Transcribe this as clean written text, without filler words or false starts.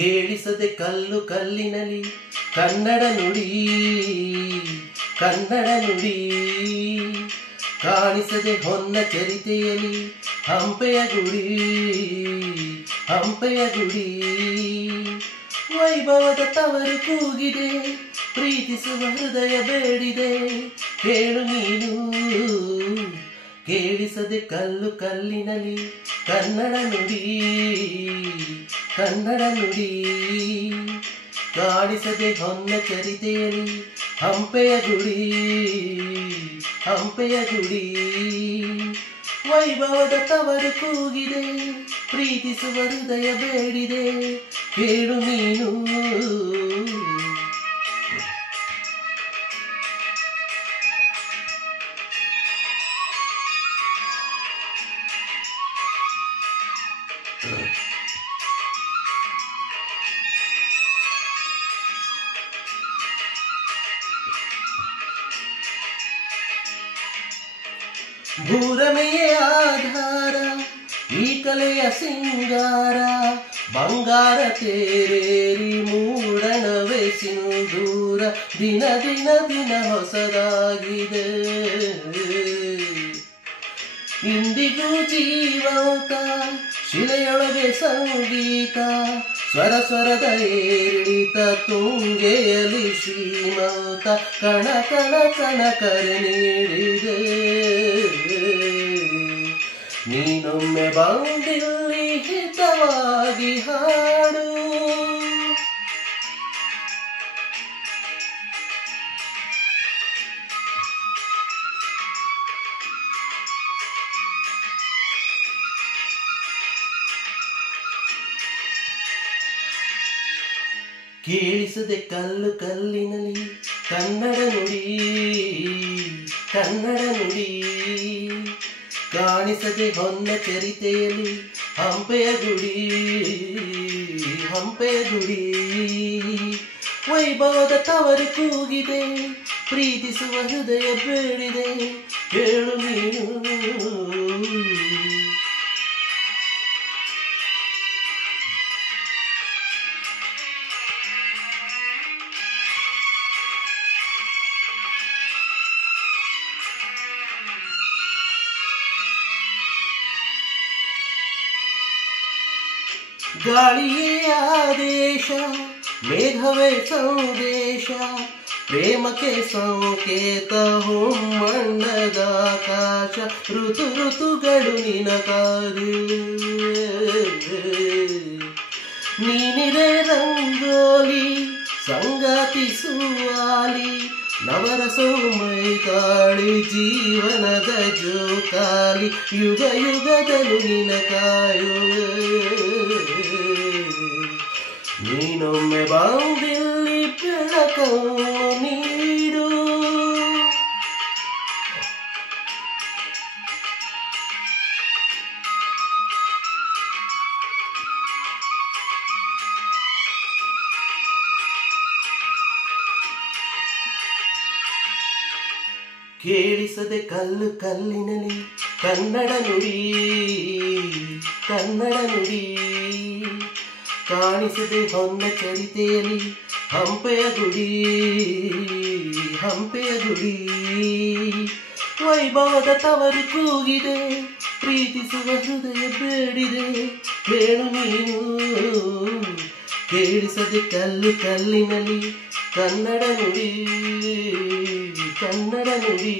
ಕೇಳಿಸದೆ ಕಲ್ಲು ಕಲ್ಲಿನಲಿ ಕನ್ನಡ ನುಡಿ ಕನ್ನಡ ನುಡಿ ಕಾಣಿಸದೆ ಹೊನ್ನ ಚರಿತೆಯಲಿ ಹಂಪೆಯ ಗುಡಿ ಹಂಪೆಯ ಗುಡಿ ವೈಭವದ ತವರು ಕೂಗಿದೆ ಪ್ರೀತಿಸುವ ಹೃದಯ ಬೇಡಿದೆ ಕೇಳು ನೀನು ಕೇಳಿಸದೆ ಕಲ್ಲು ಕಲ್ಲಿನಲಿ ಕನ್ನಡ ನುಡಿ ಕನ್ನಡ ನುಡಿ ಕಾಣಿಸದೆ ಹೊನ್ನ ಚರಿತೆಯಲಿ ಹಂಪೆಯ ಗುಡಿ ಹಂಪೆಯ ಗುಡಿ ವೈಭವದ ತವರು ಕೂಗಿದೆ ಪ್ರೀತಿಸುವ ಹೃದಯ ಬೇಡಿದೆ ಕೇಳು ನೀನು ಭೂರಮೆಯೇ ಆಧಾರ ಈ ಕಲೆಯ ಸಿಂಗಾರ ಬಂಗಾರ ತೇರೇರಿ ಮೂಡಣವೇ ಸಿಂಧೂರ ದಿನ ದಿನ ದಿನ ಹೊಸದಾಗಿದೆ ಇಂದಿಗೂ ಜೀವಂತ ಶಿಲೆಯೊಳಗೆ ಸಂಗೀತ ಸ್ವರ ಸ್ವರದ ಏರಿಳಿತ ತುಂಗೆಯಲಿ ಶ್ರೀಮಂತ ಕಣ ಕಣ ಕಣ ಕರೆ ನೀಡಿದೆ ನೀನೊಮ್ಮೆ ಬಂದಿಲ್ಲಿ ಹಿತವಾಗಿ ಹಾಡು ಕೇಳಿಸದೆ ಕಲ್ಲು ಕಲ್ಲಿನಲಿ ಕನ್ನಡ ನುಡಿ ಕನ್ನಡ ನುಡಿ ಕಾಣಿಸದೆ ಹೊನ್ನ ಚರಿತೆಯಲಿ ಹಂಪೆಯ ಗುಡಿ ಹಂಪೆಯ ಗುಡಿ ವೈಭವದ ತವರು ಕೂಗಿದೆ ಪ್ರೀತಿಸುವ ಹೃದಯ ಬೇಡಿದೆ ಕೇಳು ನೀನು ಗಾಳಿಯೇ ಆದೇಶ ಮೇಘವೇ ಸಂದೇಶ ಪ್ರೇಮಕ್ಕೆ ಸಂಕೇತ ಹೊಮ್ಮಣ್ಣದ ಆಕಾಶ ಋತು ಋತುಗಳು ನಿನಗಾಗಿ ನೀನಿರೆ ರಂಗೋಲಿ ಸಂಗಾತಿ ಸುವಾಲಿ ನವರಸೋಮೈ ತಾಳಿ ಜೀವನದ ಜೋಕಾಲಿ ಯುಗ ಯುಗದಲು ನಿನ ಕಾಯುವೆ ನೀನೊಮ್ಮೆ ಬಂದಿಲ್ಲಿ ಬೆಳಕನ್ನು ನೀಡು ಕೇಳಿಸದೆ ಕಲ್ಲು ಕಲ್ಲಿನಲಿ ಕನ್ನಡ ನುಡಿ ಕನ್ನಡ ನುಡಿ ಕಾಣಿಸದೆ ಹೊನ್ನ ಚರಿತೆಯಲಿ ಹಂಪೆಯ ಗುಡಿ ಹಂಪೆಯ ಗುಡಿ ವೈಭವದ ತವರು ಕೂಗಿದೆ ಪ್ರೀತಿಸುವ ಹೃದಯ ಬೇಡಿದೆ ಕೇಳು ನೀನು ಕೇಳಿಸದೆ ಕಲ್ಲು ಕಲ್ಲಿನಲಿ ಕನ್ನಡ ನುಡಿ ಕನ್ನಡ ನುಡಿ